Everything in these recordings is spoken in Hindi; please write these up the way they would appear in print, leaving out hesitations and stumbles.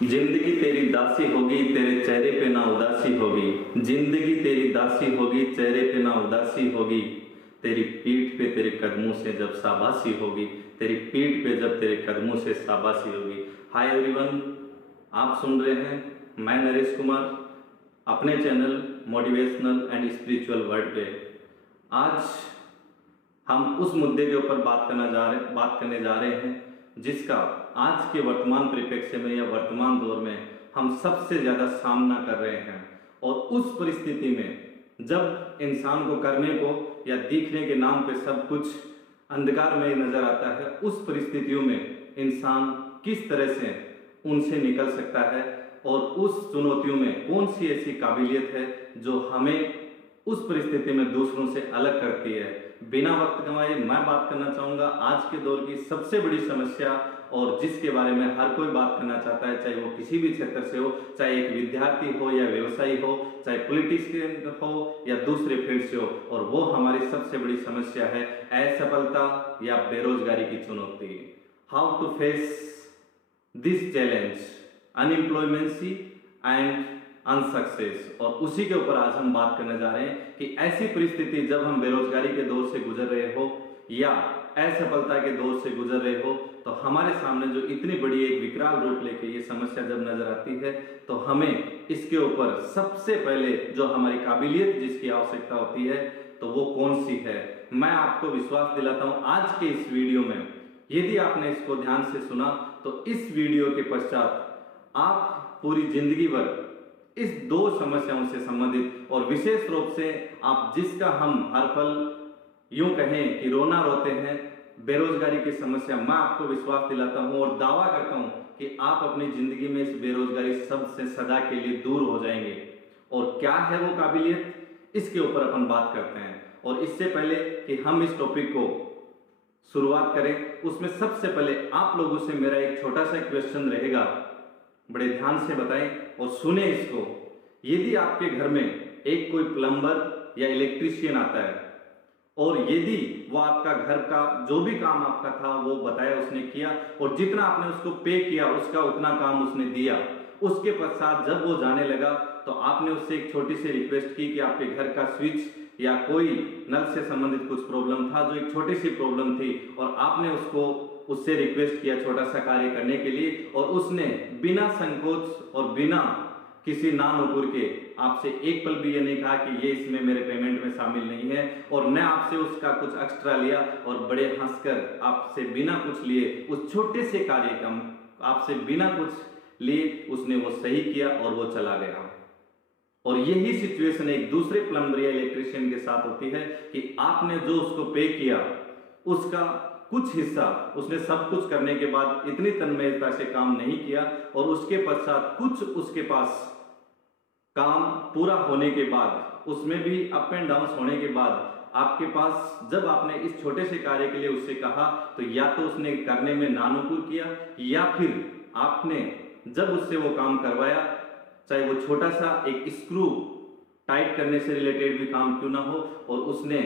जिंदगी तेरी दासी होगी, तेरे चेहरे पे ना उदासी होगी। जिंदगी तेरी दासी होगी, चेहरे पे ना उदासी होगी। तेरी पीठ पे तेरे कदमों से जब शाबाशी होगी, तेरी पीठ पे जब तेरे कदमों से शाबाशी होगी। हाय एवरीवन, आप सुन रहे हैं मैं नरेश कुमार अपने channel motivational and spiritual world पे। आज हम उस मुद्दे के ऊपर बात करने जा रहे हैं जिसका आज के वर्तमान परिप्रेक्ष्य में या वर्तमान दौर में हम सबसे ज़्यादा सामना कर रहे हैं। और उस परिस्थिति में जब इंसान को करने को या दिखने के नाम पे सब कुछ अंधकार में नजर आता है, उस परिस्थितियों में इंसान किस तरह से उनसे निकल सकता है और उस चुनौतियों में कौन सी ऐसी काबिलियत है जो हमें उस परिस्थिति में दूसरों से अलग करती है। बिना वक्त गंवाए मैं बात करना चाहूँगा आज के दौर की सबसे बड़ी समस्या, और जिसके बारे में हर कोई बात करना चाहता है, चाहे वो किसी भी क्षेत्र से हो, चाहे एक विद्यार्थी हो या व्यवसायी हो, चाहे पॉलिटिशियन हो या दूसरे फील्ड से हो। और वो हमारी सबसे बड़ी समस्या है असफलता या बेरोजगारी की चुनौती। How to face this challenge, unemployment and unsuccess. और उसी के ऊपर आज हम बात करने जा रहे हैं कि ऐसी परिस्थिति जब हम बेरोजगारी के दौर से गुजर रहे हो या असफलता के दौर से गुजर रहे हो, तो हमारे सामने जो इतनी बड़ी एक विकराल रूप लेके ये समस्या जब नजर आती है, तो हमें इसके ऊपर सबसे पहले जो हमारी काबिलियत जिसकी आवश्यकता होती है, तो वो कौन सी है। मैं आपको विश्वास दिलाता हूं आज के इस वीडियो में, यदि आपने इसको ध्यान से सुना तो इस वीडियो के पश्चात आप पूरी जिंदगी भर इस दो समस्याओं से संबंधित, और विशेष रूप से आप जिसका हम हर पल यूं कहें कि रोना रोते हैं, बेरोजगारी की समस्या, मैं आपको विश्वास दिलाता हूं और दावा करता हूं कि आप अपनी जिंदगी में इस बेरोजगारी सबसे सदा के लिए दूर हो जाएंगे। और क्या है वो काबिलियत, इसके ऊपर अपन बात करते हैं। और इससे पहले कि हम इस टॉपिक को शुरुआत करें, उसमें सबसे पहले आप लोगों से मेरा एक छोटा सा क्वेश्चन रहेगा, बड़े ध्यान से बताएं और सुने इसको। यदि आपके घर में एक कोई प्लम्बर या इलेक्ट्रीशियन आता है और यदि वो आपका घर का जो भी काम आपका था वो बताया उसने किया, और जितना आपने उसको पे किया उसका उतना काम उसने दिया, उसके पश्चात जब वो जाने लगा तो आपने उससे एक छोटी सी रिक्वेस्ट की कि आपके घर का स्विच या कोई नल से संबंधित कुछ प्रॉब्लम था, जो एक छोटी सी प्रॉब्लम थी, और आपने उससे रिक्वेस्ट किया छोटा सा कार्य करने के लिए, और उसने बिना संकोच और बिना किसी ना नुकुर के आपसे एक पल भी ये नहीं कहा कि ये इसमें मेरे पेमेंट में शामिल नहीं है, और न आपसे उसका कुछ एक्स्ट्रा लिया, और बड़े हंसकर आपसे बिना कुछ लिए उस छोटे से कार्य का आपसे बिना कुछ लिए उसने वो सही किया और वो चला गया। और यही सिचुएशन एक दूसरे प्लम्बर या इलेक्ट्रिशियन के साथ होती है कि आपने जो उसको पे किया उसका कुछ हिस्सा उसने सब कुछ करने के बाद इतनी तन्मयता से काम नहीं किया, और उसके पश्चात कुछ उसके पास काम पूरा होने के बाद, उसमें भी अप एंड डाउन होने के बाद आपके पास जब आपने इस छोटे से कार्य के लिए उससे कहा, तो या तो उसने करने में नानुकुर किया, या फिर आपने जब उससे वो काम करवाया, चाहे वो छोटा सा एक स्क्रू टाइट करने से रिलेटेड भी काम क्यों ना हो, और उसने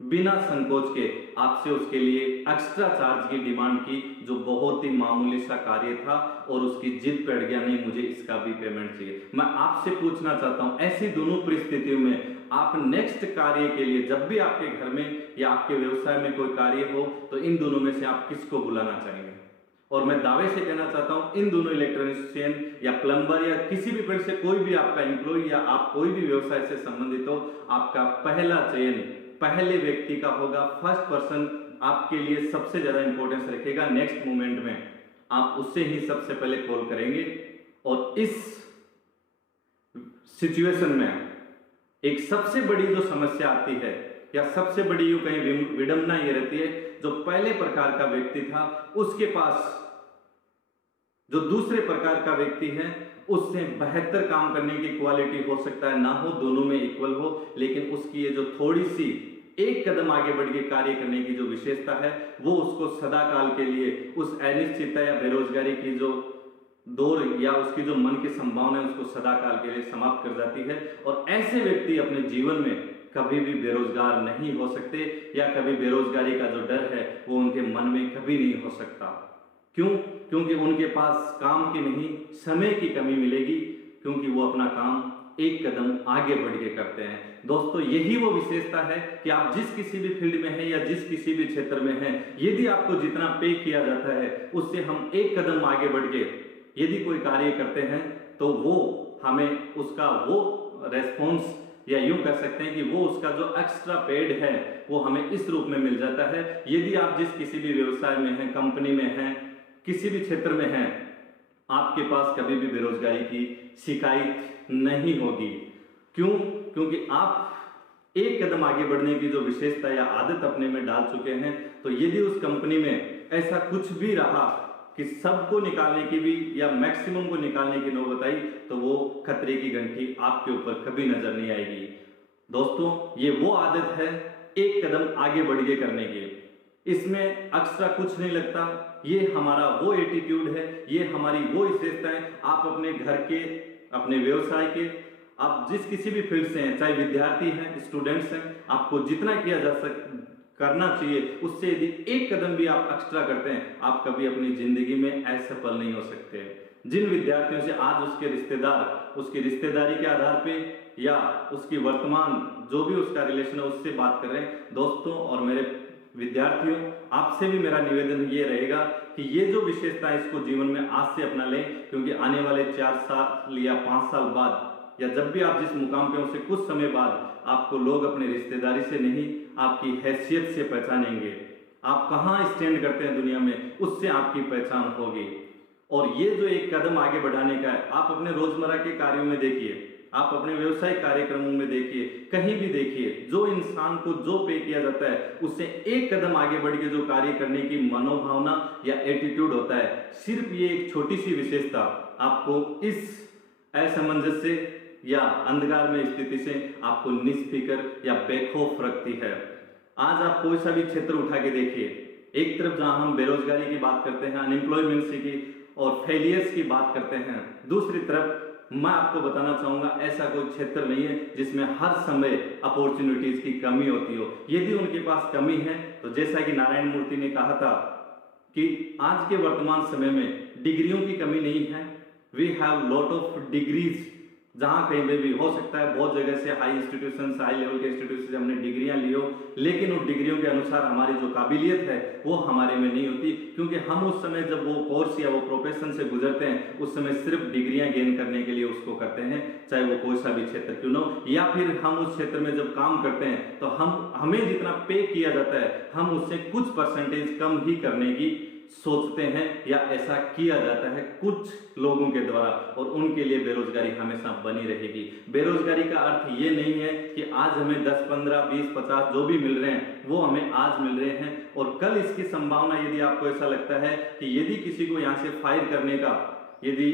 बिना संकोच के आपसे उसके लिए एक्स्ट्रा चार्ज की डिमांड की, जो बहुत ही मामूली सा कार्य था, और उसकी जिद पड़ गया नहीं मुझे इसका भी पेमेंट चाहिए। मैं आपसे पूछना चाहता हूं ऐसी दोनों परिस्थितियों में आप नेक्स्ट कार्य के लिए जब भी आपके घर में या आपके व्यवसाय में कोई कार्य हो, तो इन दोनों में से आप किसको बुलाना चाहेंगे। और मैं दावे से कहना चाहता हूं इन दोनों इलेक्ट्रीशियन या प्लम्बर या किसी भी फील्ड से कोई भी आपका एम्प्लॉय या आप कोई भी व्यवसाय से संबंधित हो, आपका पहला चयन पहले व्यक्ति का होगा। फर्स्ट पर्सन आपके लिए सबसे ज्यादा इंपॉर्टेंस रखेगा। नेक्स्ट मोमेंट में आप उससे ही सबसे पहले कॉल करेंगे। और इस सिचुएशन में एक सबसे बड़ी जो समस्या आती है या सबसे बड़ी यूं कहीं विडंबना ये रहती है, जो पहले प्रकार का व्यक्ति था उसके पास जो दूसरे प्रकार का व्यक्ति है उससे बेहतर काम करने की क्वालिटी हो सकता है ना हो, दोनों में इक्वल हो, लेकिन उसकी ये जो थोड़ी सी एक कदम आगे बढ़ के कार्य करने की जो विशेषता है, वो उसको सदा काल के लिए उस अनिश्चितता या बेरोजगारी की जो दौर या उसकी जो मन की संभावना है उसको सदा काल के लिए समाप्त कर जाती है। और ऐसे व्यक्ति अपने जीवन में कभी भी बेरोजगार नहीं हो सकते, या कभी बेरोजगारी का जो डर है वो उनके मन में कभी नहीं हो सकता। क्यों? क्योंकि उनके पास काम की नहीं, समय की कमी मिलेगी, क्योंकि वो अपना काम एक कदम आगे बढ़ के करते हैं। दोस्तों, यही वो विशेषता है कि आप जिस किसी भी फील्ड में हैं या जिस किसी भी क्षेत्र में हैं, यदि आपको जितना पे किया जाता है उससे हम एक कदम आगे बढ़ के यदि कोई कार्य करते हैं तो वो हमें उसका वो रेस्पॉन्स, या यूं कह सकते हैं कि वो उसका जो एक्स्ट्रा पेड है वो हमें इस रूप में मिल जाता है। यदि आप जिस किसी भी व्यवसाय में हैं, कंपनी में हैं, किसी भी क्षेत्र में हैं, आपके पास कभी भी बेरोजगारी की शिकायत नहीं होगी। क्यों? क्योंकि आप एक कदम आगे बढ़ने की जो विशेषता या आदत अपने में डाल चुके हैं। तो यदि उस कंपनी में ऐसा कुछ भी रहा कि सबको निकालने की भी या मैक्सिमम को निकालने की नौबत आई, तो वो खतरे की घंटी आपके ऊपर कभी नजर नहीं आएगी। दोस्तों, ये वो आदत है एक कदम आगे बढ़ के करने की। इसमें एक्स्ट्रा कुछ नहीं लगता। ये हमारा वो एटीट्यूड है, ये हमारी वो विशेषताएं। आप अपने घर के, अपने व्यवसाय के, आप जिस किसी भी फील्ड से हैं, चाहे विद्यार्थी हैं, स्टूडेंट्स हैं, आपको जितना किया जा करना चाहिए उससे यदि एक कदम भी आप एक्स्ट्रा करते हैं, आप कभी अपनी जिंदगी में असफल नहीं हो सकते। जिन विद्यार्थियों से आज उसके रिश्तेदार उसकी रिश्तेदारी के आधार पे या उसकी वर्तमान जो भी उसका रिलेशन है उससे बात कर रहे हैं, दोस्तों और मेरे विद्यार्थियों, आपसे भी मेरा निवेदन ये रहेगा कि ये जो विशेषता है इसको जीवन में आज से अपना लें, क्योंकि आने वाले 4 साल या 5 साल बाद या जब भी आप जिस मुकाम पे उससे कुछ समय बाद आपको लोग अपने रिश्तेदारी से नहीं, आपकी हैसियत से पहचानेंगे। आप कहाँ स्टैंड करते हैं दुनिया में, उससे आपकी पहचान होगी। और ये जो एक कदम आगे बढ़ाने का है, आप अपने रोजमर्रा के कार्यों में देखिए, आप अपने व्यवसायिक कार्यक्रमों में देखिए, कहीं भी देखिए, जो इंसान को जो पे किया जाता है उससे एक कदम आगे बढ़ के जो कार्य करने की मनोभावना या एटीट्यूड होता है, सिर्फ ये एक छोटी सी विशेषता आपको इस असमंजस या अंधकार में स्थिति से आपको निष्फिकर या बेखौफ रखती है। आज आप कोई सा भी क्षेत्र उठा के देखिए, एक तरफ जहां हम बेरोजगारी की बात करते हैं, अनएम्प्लॉयमेंट की और फेलियर्स की बात करते हैं, दूसरी तरफ मैं आपको बताना चाहूंगा ऐसा कोई क्षेत्र नहीं है जिसमें हर समय अपॉर्चुनिटीज की कमी होती हो। यदि उनके पास कमी है तो जैसा कि नारायण मूर्ति ने कहा था कि आज के वर्तमान समय में डिग्रियों की कमी नहीं है, we have lot of degrees. जहां कहीं पे भी हो सकता है बहुत जगह से हाई इंस्टीट्यूशन, हाई लेवल के इंस्टीट्यूशन से हमने डिग्रियां ली हो, लेकिन उन डिग्रियों के अनुसार हमारी जो काबिलियत है वो हमारे में नहीं होती, क्योंकि हम उस समय जब वो कोर्स या वो प्रोफेशन से गुजरते हैं उस समय सिर्फ डिग्रियां गेन करने के लिए उसको करते हैं, चाहे वो कोई सा भी क्षेत्र क्यों ना हो। या फिर हम उस क्षेत्र में जब काम करते हैं तो हमें जितना पे किया जाता है हम उससे कुछ परसेंटेज कम ही करने की सोचते हैं या ऐसा किया जाता है कुछ लोगों के द्वारा, और उनके लिए बेरोजगारी हमेशा बनी रहेगी। बेरोजगारी का अर्थ ये नहीं है कि आज हमें 10, 15, 20, 50 जो भी मिल रहे हैं वो हमें आज मिल रहे हैं और कल इसकी संभावना, यदि आपको ऐसा लगता है कि यदि किसी को यहाँ से फायर करने का यदि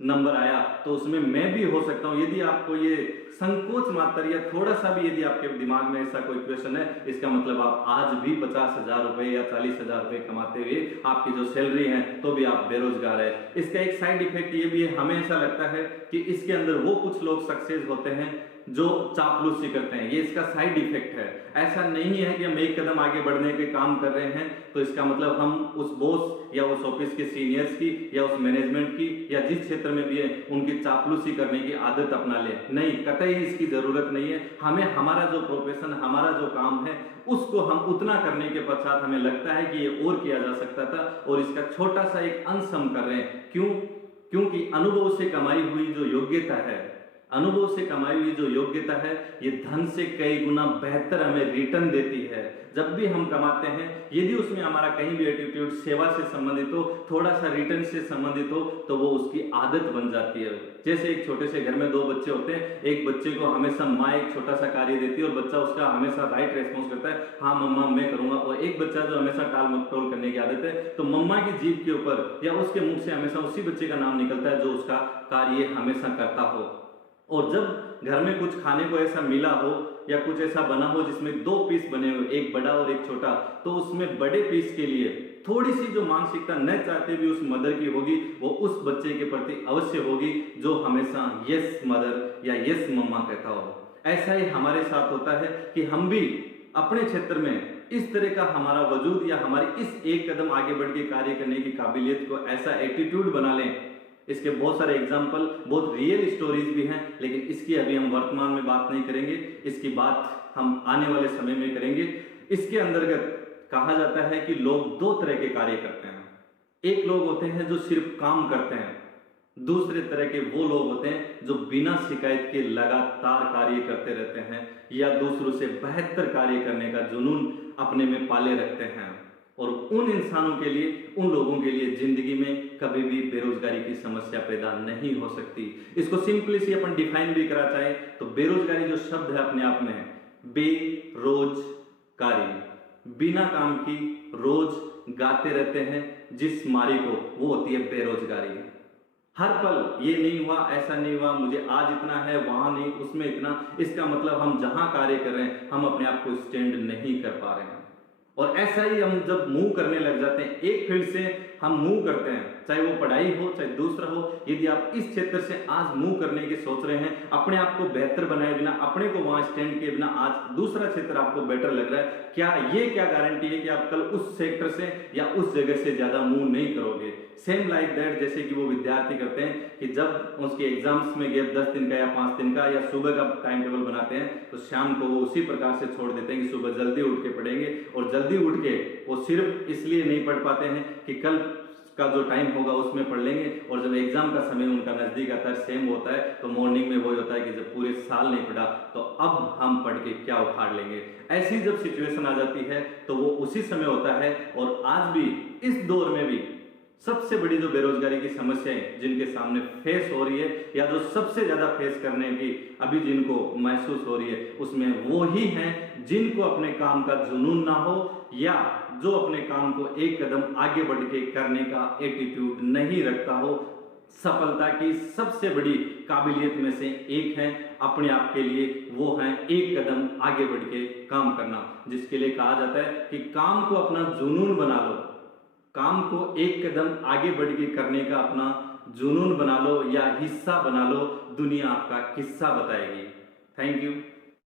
नंबर आया तो उसमें मैं भी हो सकता हूं, यदि आपको ये संकोच मात्र या थोड़ा सा भी यदि आपके दिमाग में ऐसा कोई क्वेश्चन है, इसका मतलब आप आज भी 50,000 रुपए या 40,000 रुपए कमाते हुए आपकी जो सैलरी है तो भी आप बेरोजगार है। इसका एक साइड इफेक्ट ये भी है, हमें ऐसा लगता है कि इसके अंदर वो कुछ लोग सक्सेस होते हैं जो चापलूसी करते हैं, ये इसका साइड इफेक्ट है। ऐसा नहीं है कि हम एक कदम आगे बढ़ने के काम कर रहे हैं तो इसका मतलब हम उस बॉस या उस ऑफिस के सीनियर्स की या उस मैनेजमेंट की या जिस क्षेत्र में भी है उनकी चापलूसी करने की आदत अपना ले, नहीं, कतई इसकी जरूरत नहीं है। हमें हमारा जो प्रोफेशन, हमारा जो काम है उसको हम उतना करने के पश्चात हमें लगता है कि ये और किया जा सकता था और इसका छोटा सा एक अंश हम कर रहे हैं। क्यों? क्योंकि अनुभव से कमाई हुई जो योग्यता है, अनुभव से कमाई हुई जो योग्यता है ये धन से कई गुना बेहतर हमें रिटर्न देती है। जब भी हम कमाते हैं यदि उसमें हमारा कहीं भी एटीट्यूड सेवा से संबंधित हो, थोड़ा सा रिटर्न से संबंधित हो, तो वो उसकी आदत बन जाती है। जैसे एक छोटे से घर में 2 बच्चे होते हैं, एक बच्चे को हमेशा माँ एक छोटा सा कार्य देती है और बच्चा उसका हमेशा राइट रेस्पॉन्स करता है, हाँ मम्मा मैं करूंगा, और एक बच्चा जो हमेशा टाल मटोल करने की आदत है, तो मम्मा की जीभ के ऊपर या उसके मुख से हमेशा उसी बच्चे का नाम निकलता है जो उसका कार्य हमेशा करता हो। और जब घर में कुछ खाने को ऐसा मिला हो या कुछ ऐसा बना हो जिसमें 2 पीस बने हुए, एक बड़ा और एक छोटा, तो उसमें बड़े पीस के लिए थोड़ी सी जो मानसिकता न चाहते भी उस मदर की होगी वो उस बच्चे के प्रति अवश्य होगी जो हमेशा यस मदर या यस मम्मा कहता हो। ऐसा ही हमारे साथ होता है कि हम भी अपने क्षेत्र में इस तरह का हमारा वजूद या हमारी इस एक कदम आगे बढ़ के कार्य करने की काबिलियत को ऐसा एटीट्यूड बना लें। इसके बहुत सारे एग्जाम्पल, बहुत रियल स्टोरीज भी हैं, लेकिन इसकी अभी हम वर्तमान में बात नहीं करेंगे, इसकी बात हम आने वाले समय में करेंगे। इसके अंतर्गत कहा जाता है कि लोग दो तरह के कार्य करते हैं। एक लोग होते हैं जो सिर्फ काम करते हैं, दूसरे तरह के वो लोग होते हैं जो बिना शिकायत के लगातार कार्य करते रहते हैं या दूसरों से बेहतर कार्य करने का जुनून अपने में पाले रखते हैं। और उन इंसानों के लिए, उन लोगों के लिए जिंदगी में कभी भी बेरोजगारी की समस्या पैदा नहीं हो सकती। इसको सिंपली सी अपन डिफाइन भी करा चाहे तो बेरोजगारी जो शब्द है अपने आप में है बेरोजगारी, बिना काम की रोज गाते रहते हैं जिस मारी को, वो होती है बेरोजगारी। हर पल ये नहीं हुआ, ऐसा नहीं हुआ, मुझे आज इतना है, वहां नहीं, उसमें इतना, इसका मतलब हम जहां कार्य कर रहे हैं हम अपने आप को स्टैंड नहीं कर पा रहे हैं। और ऐसा ही हम जब मूव करने लग जाते हैं, एक फील्ड से हम मूव करते हैं, चाहे वो पढ़ाई हो चाहे दूसरा हो, यदि आप इस क्षेत्र से आज मूव करने की सोच रहे हैं, अपने आप को बेहतर बनाए बिना, अपने को वहां स्टैंड किए बिना आज दूसरा क्षेत्र आपको बेटर लग रहा है, क्या गारंटी है कि आप कल उस सेक्टर से या उस जगह से ज्यादा मूव नहीं करोगे। सेम लाइक दैट, जैसे कि वो विद्यार्थी करते हैं कि जब उसके एग्जाम्स में गैप 10 दिन का या 5 दिन का या सुबह का टाइम टेबल बनाते हैं तो शाम को वो उसी प्रकार से छोड़ देते हैं कि सुबह जल्दी उठ के पढ़ेंगे, और जल्दी उठ के वो सिर्फ इसलिए नहीं पढ़ पाते हैं कि कल का जो टाइम होगा उसमें पढ़ लेंगे, और जब एग्जाम का समय उनका नजदीक आता है, सेम होता है, तो मॉर्निंग में वही होता है कि जब पूरे साल नहीं पढ़ा तो अब हम पढ़ के क्या उखाड़ लेंगे। ऐसी जब सिचुएशन आ जाती है तो वो उसी समय होता है। और आज भी इस दौर में भी सबसे बड़ी जो बेरोजगारी की समस्याएं जिनके सामने फेस हो रही है, या जो सबसे ज्यादा फेस करने की अभी जिनको महसूस हो रही है, उसमें वो ही हैं जिनको अपने काम का जुनून ना हो, या जो अपने काम को एक कदम आगे बढ़ के करने का एटीट्यूड नहीं रखता हो। सफलता की सबसे बड़ी काबिलियत में से एक है अपने आप के लिए, वो है एक कदम आगे बढ़ के काम करना, जिसके लिए कहा जाता है कि काम को अपना जुनून बना लो, काम को एक कदम आगे बढ़ के करने का अपना जुनून बना लो या हिस्सा बना लो, दुनिया आपका किस्सा बताएगी। Thank you.